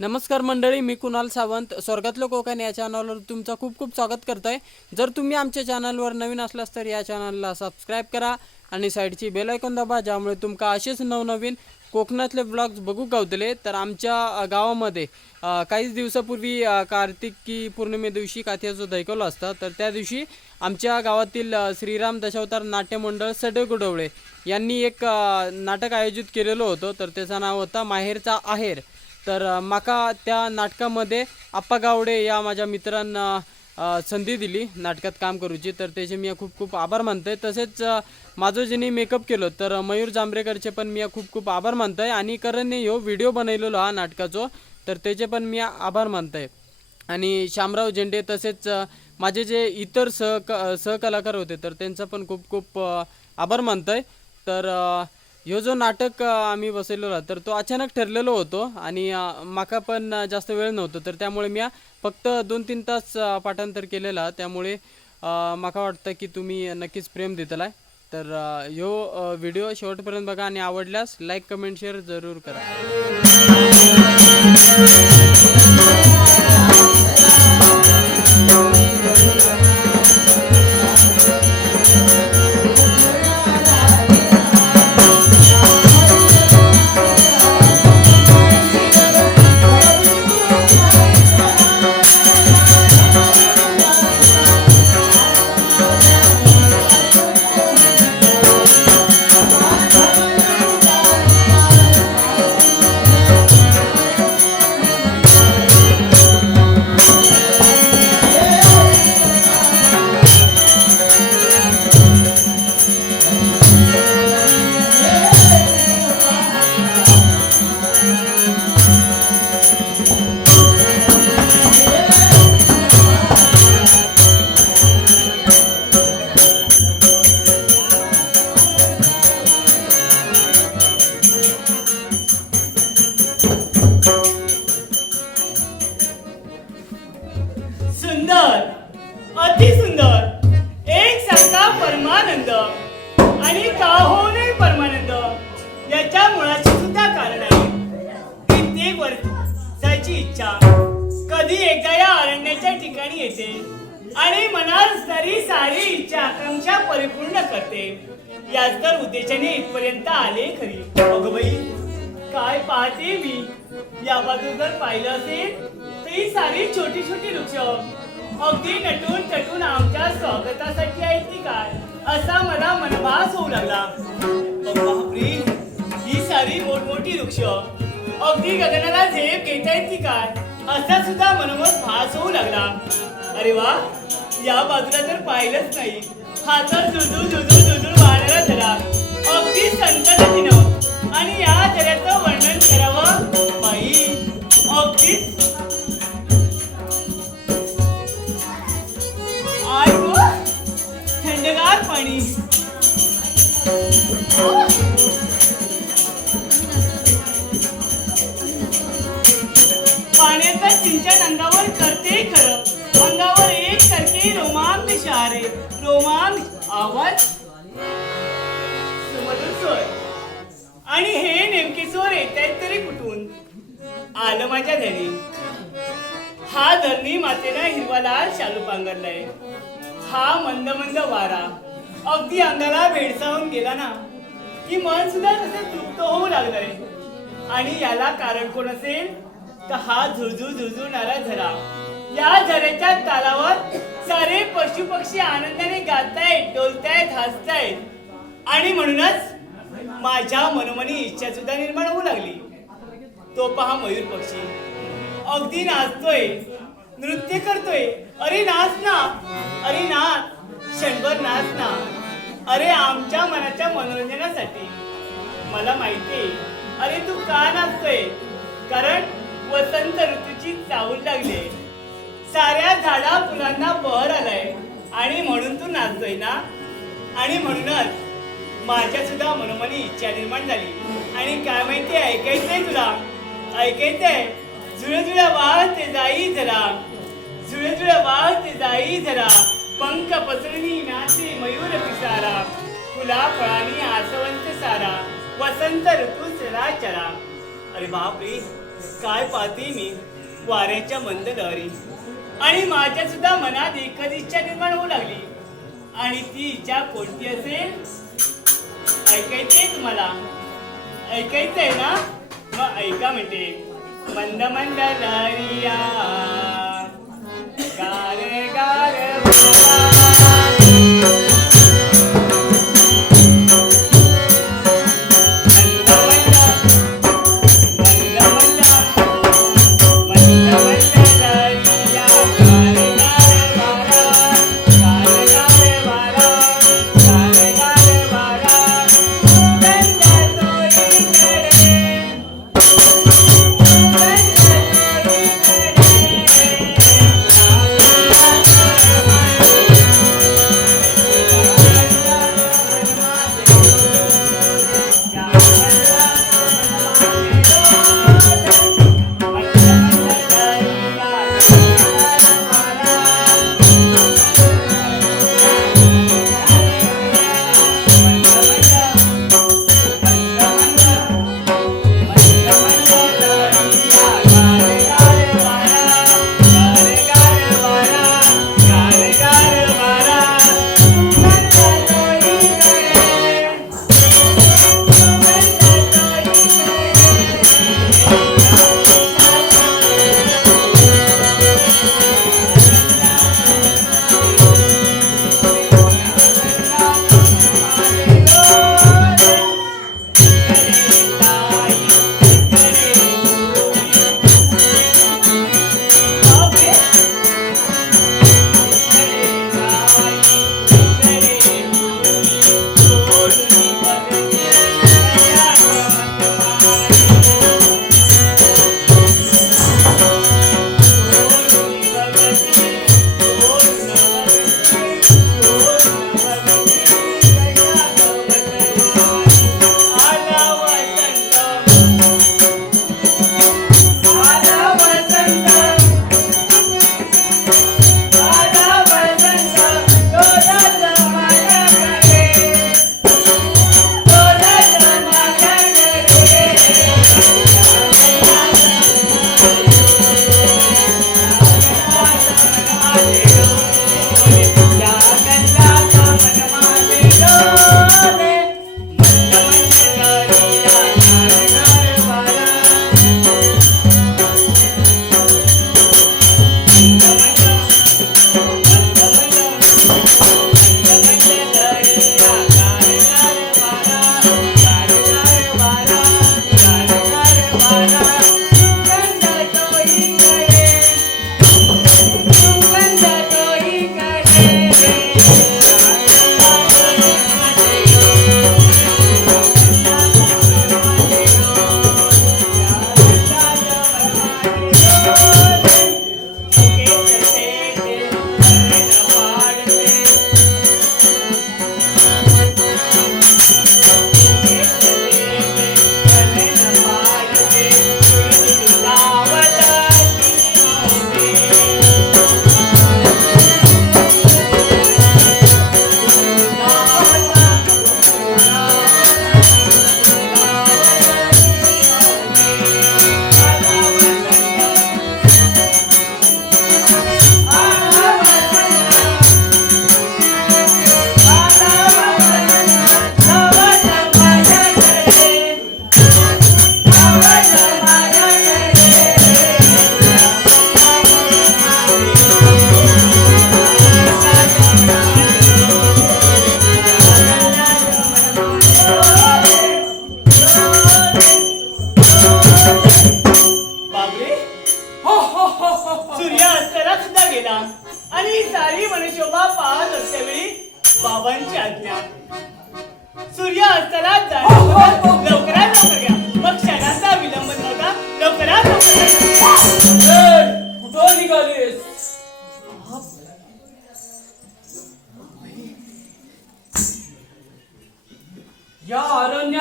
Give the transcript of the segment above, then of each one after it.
नमस्कार मंडळी मी कुणाल सावंत. स्वर्गातलं कोकण या चॅनलवर तुमचं खूप खूप स्वागत करतो आहे जर तुम्ही आमच्या चॅनलवर नवीन असलास तर या चॅनलला सबस्क्राईब करा आणि साईडची बेलायकॉन दाबा ज्यामुळे तुमका असेच नवनवीन कोकणातले ब्लॉग्स बघू गावतले. तर आमच्या गावामध्ये काहीच दिवसापूर्वी कार्तिकी पौर्णिमे दिवशी काथ्याचं दैकवलं असतं. तर त्या दिवशी आमच्या गावातील श्रीराम दशावतार नाट्यमंडळ सडे गुडवळे यांनी एक नाटक आयोजित केलेलं होतं. तर त्याचं नाव होतं माहेरचा आहेर. तर अ, माका त्या नाटकामध्ये आप्पा गावडे या माझ्या मित्रांना संधी दिली नाटकात काम करूची. तर त्याचे मी खूप खूप आभार मानतोय. तसेच माझं ज्यांनी मेकअप केलं तर मयूर जांभरेकरचे पण मी खूप खूप आभार मानतोय. आणि करणने ह्यो व्हिडिओ बनवलेलो हा नाटकाचो तर त्याचे पण मी आभार मानतोय. आणि शामराव झेंडे तसेच माझे जे इतर सहक सहकलाकार होते तर त्यांचा पण खूप खूप आभार मानतो आहे तर ह्यो जो नाटक आम्ही बसवलेला तर तो अचानक ठरलेलो होतो आणि माका पण जास्त वेळ नव्हतो. तर त्यामुळे मी फक्त दोन तीन तास पाठांतर केलेला. त्यामुळे माका वाटतं की तुम्ही नक्कीच प्रेम देतलाय. तर ह्यो व्हिडिओ शेवटपर्यंत बघा आणि आवडल्यास लाईक कमेंट शेअर जरूर करा. त्याची इच्छा. कधी एकदा या अरण्याच्या ठिकाणी येते आणि मनात सरी सारी इच्छा आकांक्षा परिपूर्ण करते. याच तर उद्देशाने इथपर्यंत आले खरी. अगं बाई काय पाहते मी? या बाजू जर पाहिलं असेल तर ही सारी छोटी छोटी वृक्ष. अगदी नटून टटून आमच्या स्वागतासाठी आहेत की काय? असा मला मनभास होऊ लागला. बापरे ही सारी मोठमोठी वृक्ष. अगदी गगनाला झेप घेत आहेत की काय? असा सुद्धा मनोमत भास होऊ लागला. अरे वा या बाजूला तर पाहिलंच नाही. हा तर जुजू जुजू जुजू वाढायला धरा. अगदी संततीनं आणि या दऱ्याचं वर्णन करावं बाई. अगदीच थंडगार पाणी. सिंचन अंगावर करते खरं. अंगावर एक सारखे रोमांच शारे रोमांच आवाज. सोय आणि हे नेमके चोर येत आहेत तरी कुठून? आलं माझ्या घरी. हा धरणी मातेनं हिरवा लाल शालू पांघरलाय. हा मंद मंद वारा. अगदी अंगाला भेडसावून गेला ना. की मन सुद्धा तसे तृप्त होऊ लागलंय. आणि याला कारण कोण असेल? तर हा झुळझुळ झुळझुळणारा झरा. या झऱ्याच्या तालावर सारे पशु पक्षी आनंदाने गातायत डोलतायत हसतायत. आणि म्हणूनच माझ्या मनोमनी इच्छा सुद्धा निर्माण होऊ लागली. तो पहा मयूर पक्षी. अगदी नाचतोय नृत्य करतोय. अरे नाच ना अरे नाच क्षणभर नाच ना. अरे आमच्या मनाच्या मनोरंजनासाठी. मला माहिती अरे तू का नाचतोय? कारण वसंत ऋतूची चाहूल लागली साऱ्या झाडा फुलांना बहर आलाय. आणि म्हणून तू नाचतोय ना? आणि म्हणूनच माझ्या सुद्धा मनोमनी इच्छा निर्माण झाली. आणि काय माहिती ऐकायचंय तुला? ऐकायचंय? जुळे जुळे वाहते जाई जरा. जुळे जुळे वाहते जाई जरा. पंख पसरणी नाचे मयूर पिसारा. फुला फळानी आसवंत सारा. वसंत ऋतू चरा चरा. अरे बापरे. काय पाहते मी? वाऱ्याच्या मंद लहरी आणि माझ्या सुद्धा मनात एकच इच्छा निर्माण होऊ लागली. आणि ती इच्छा कोणती असेल? ऐकायचंय तुम्हाला? ऐकायचंय ना? मग ऐका म्हणते मंद मंद लहरिया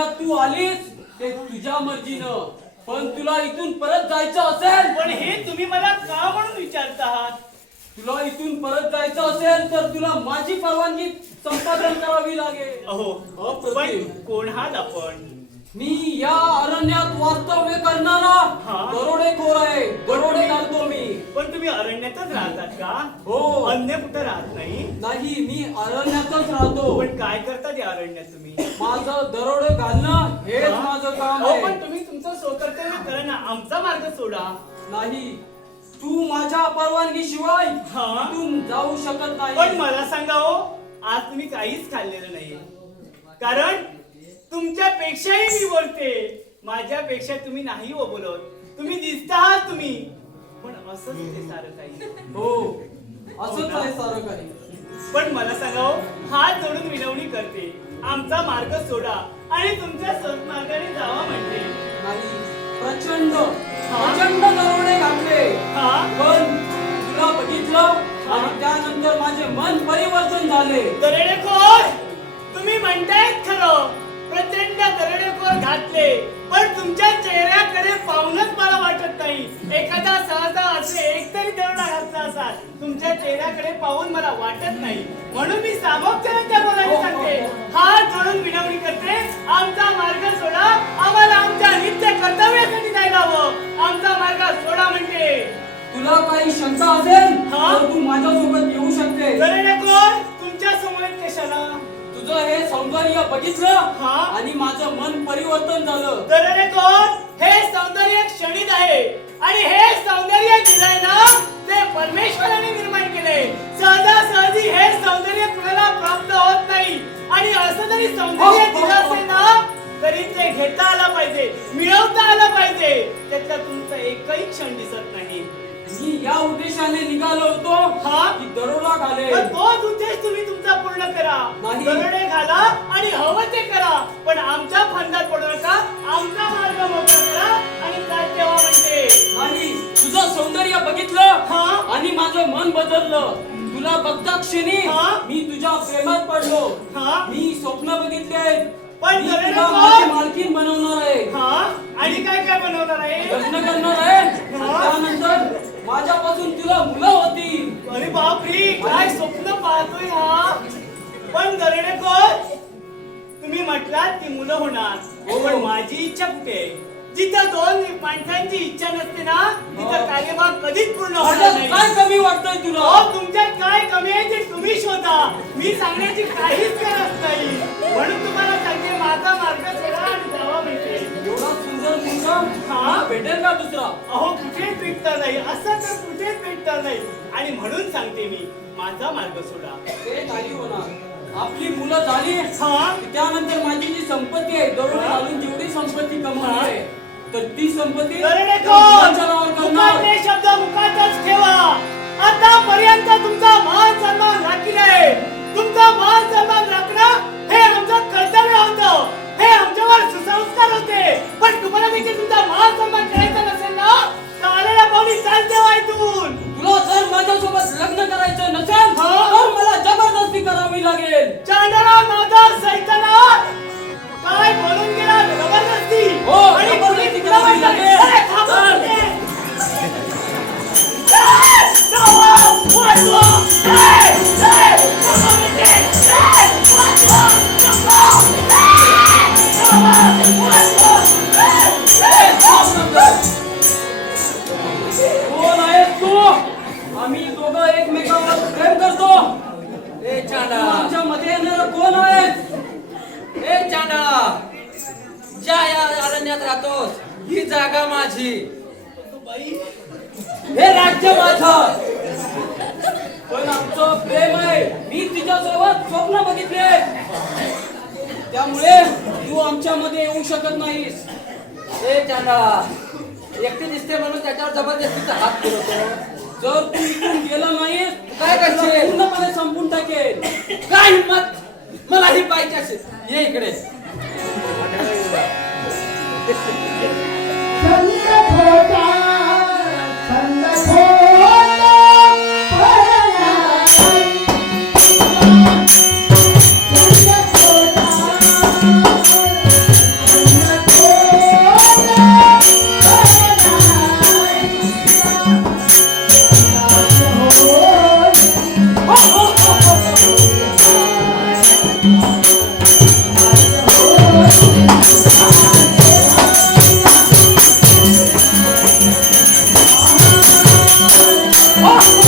अरण्यात तू आलीस ते तुझ्या मर्जीनं. पण तुला इथून परत जायचं असेल. पण हे तुम्ही मला का म्हणून विचारता आहात? तुला इथून परत जायचं असेल तर तुला माझी परवानगी संपादन करावी लागेल. अहो अप्रतिम. पण? कोण आहात आपण मी या अरण्यात वास्तव्य करणारा हा? दरोडेखोर आहे. दरोडे घालतो मी. तुम्ही अरण्यातच राहतात का? हो. अन्य कुठं राहत नाही? नाही मी अरण्यातच राहतो. पण काय करतात या अरण्यात तुम्ही? माझं दरोडे घालणं हेच हा? माझं काम अहो, आहे. पण तुम्ही तुमचं स्वकर्तव्य करा ना. आमचा मार्ग सोडा. नाही तू माझ्या परवानगी शिवाय हा? इथून जाऊ शकत पण नाही मला सांगा हो आज तुम्ही काहीच खाल्लेलं नाही. कारण तुमच्यापेक्षाही मी बोलते. माझ्यापेक्षा तुम्ही नाही हो बोलत. तुम्ही दिसता आहात तुम्ही. पण असंच ते सारं काही हो असंच आहे सारं काही पण मला सांगा हो, हात जोडून विनवणी करते. आमचा मार्ग सोडा आणि तुमच्या सत्मार्गाने जावा म्हणते. नाही प्रचंड प्रचंड दरोडे घातले हा? पण तुला बघितलं? आणि त्यानंतर माझे मन परिवर्तन झाले. दरोडेखोर तुम्ही म्हणतायत खरं. प्रचंड दरोडेखोर घातले. पण तुमच्या चेहऱ्याकडे पाहूनच मला वाटत नाही. एखादा सहसा असे एकतरी दरोडा घातला असाल. तुमच्या चेहऱ्याकडे पाहून मला वाटत नाही. म्हणून मी सामोपचाराने त्या बोलायला सांगते. हात जोडून विनवणी करते. आमचा मार्ग सोडा. आम्हाला आमच्या नित्य कर्तव्यासाठी जायला हवं आमचा मार्ग सोडा म्हणते तुला काही शंका असेल हा? तर तू माझ्यासोबत येऊ शकते दरोडेखोर तुमच्यासमोर कशाला तुझं हे सौंदर्य बघितलं हा? आणि माझं मन परिवर्तन झालं. दरोडे कोण? हे सौंदर्य क्षणिक आहे. आणि हे सौंदर्य दिलंय ना ते परमेश्वराने निर्माण केले सहजासहजी हे सौंदर्य कुणाला प्राप्त होत नाही. आणि असं जरी सौंदर्य दिलं असेल ना तरी ते घेता आलं पाहिजे मिळवता आलं पाहिजे. त्यातला तुमचा एकही क्षण दिसत नाही. मी या उद्देशाने निघालो होतो हा? की दरोडा घाले पण तोच करा. दरोडे घाला आणि हवं ते करा. पण आमच्या फंदात पडू नका. आमचा मार्ग मोकळा करा आणि काय तेव्हा म्हणते नाही. तुझं सौंदर्य बघितलं हा? आणि माझं मन बदललं. तुला बघता क्षणी? मी तुझ्या प्रेमात पडलो. हा? मी स्वप्न बघितले आहेत. पण मालकीन बनवणार आहे. हा. आणि काय काय बनवणार आहे? लग्न करणार आहे? त्यानंतर माझ्यापासून तुला मुलं होतील. अरे बापरे. काय स्वप्न पाहतोय हा? पण दरोडे कोण? तुम्ही म्हटलात की मुलं होणार. हो. पण माझी इच्छा कुठे? आहे? जिथं दोन माणसांची इच्छा नसते ना तिथं हो. कार्यभाग कधीच पूर्ण होणार नाही. काय कमी वाटतंय तुला? अहो, तुमच्यात काय कमी आहे ते तुम्ही शोधा. मी सांगण्याची काहीच गरज नाही. म्हणून तुम्हाला सांगते माझा मार्ग सोडा आणि जावा म्हणते एवढा सुंदर मुलगा? हा? भेटेल का दुसरा? अहो कुठेच भेटणार नाही? असं तर कुठेच भेटणार नाही? आणि म्हणून सांगते मी माझा मार्ग सोडा. ते नाही होणार. आपली मुलं झाली हा. की त्यानंतर माझी जी संपत्ती आहे दरोडे हा? घालून जेवढी संपत्ती कमवली आहे तर ती संपत्ती शब्द मुखातच ठेवा. आतापर्यंत तुमचा मान सन्मान राखील तुमचा मान सन्मान राखणं हे आमचं कर्तव्य होतं. हे आमच्यावर सुसंस्कार होते. पण तुम्हाला देखील तुमचा मान सन्मान करायचा नसेल ना तर आलेल्या पावली चालते वाईटून तुला जर माझ्यासोबत लग्न करायचं नसेल हा? तर मला जबरदस्ती करावी लागेल. चांदणा नादा सैताना! काय बोलून गेला जबरदस्ती! हो, आणि जबरदस्ती करावी लागेल. जागा माझी. हे राज्य माझं. पण आमचं प्रेम आहे. मी तिच्यासोबत स्वप्न बघितले. त्यामुळे तू आमच्या मध्ये येऊ शकत नाहीस. ए चांडाळा एकटी दिसते म्हणून त्याच्यावर जबरदस्तीचा हात फिरवतो. जर तू इथून गेला नाहीस काय करशील? पूर्णपणे संपून टाकेल. काय हिंमत मला ही पाहिजे असेल. ये इकडे. ಸಣ್ಣ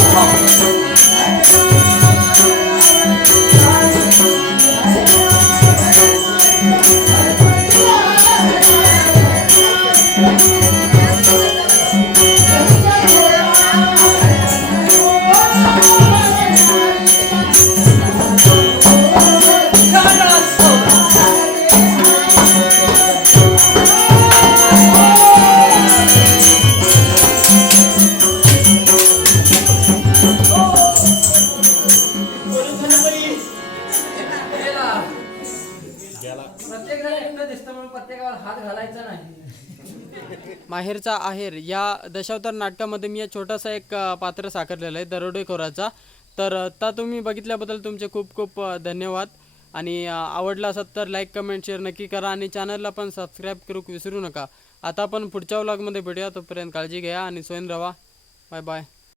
我 प्रत्येकावर हात घालायचा नाही. माहेरचा आहेर. या दशावतार नाटकामध्ये मी छोटासा एक पात्र साकारलेलं आहे दरोडेखोराचा. तर अ, ता तुम्ही बघितल्याबद्दल तुमचे खूप खूप धन्यवाद. आणि आवडला असत तर लाईक कमेंट शेअर नक्की करा आणि चॅनलला पण सबस्क्राईब करू विसरू नका. आता आपण पुढच्या व्लॉगमध्ये भेटूया. तोपर्यंत काळजी घ्या आणि स्वयं रवा. Bye bye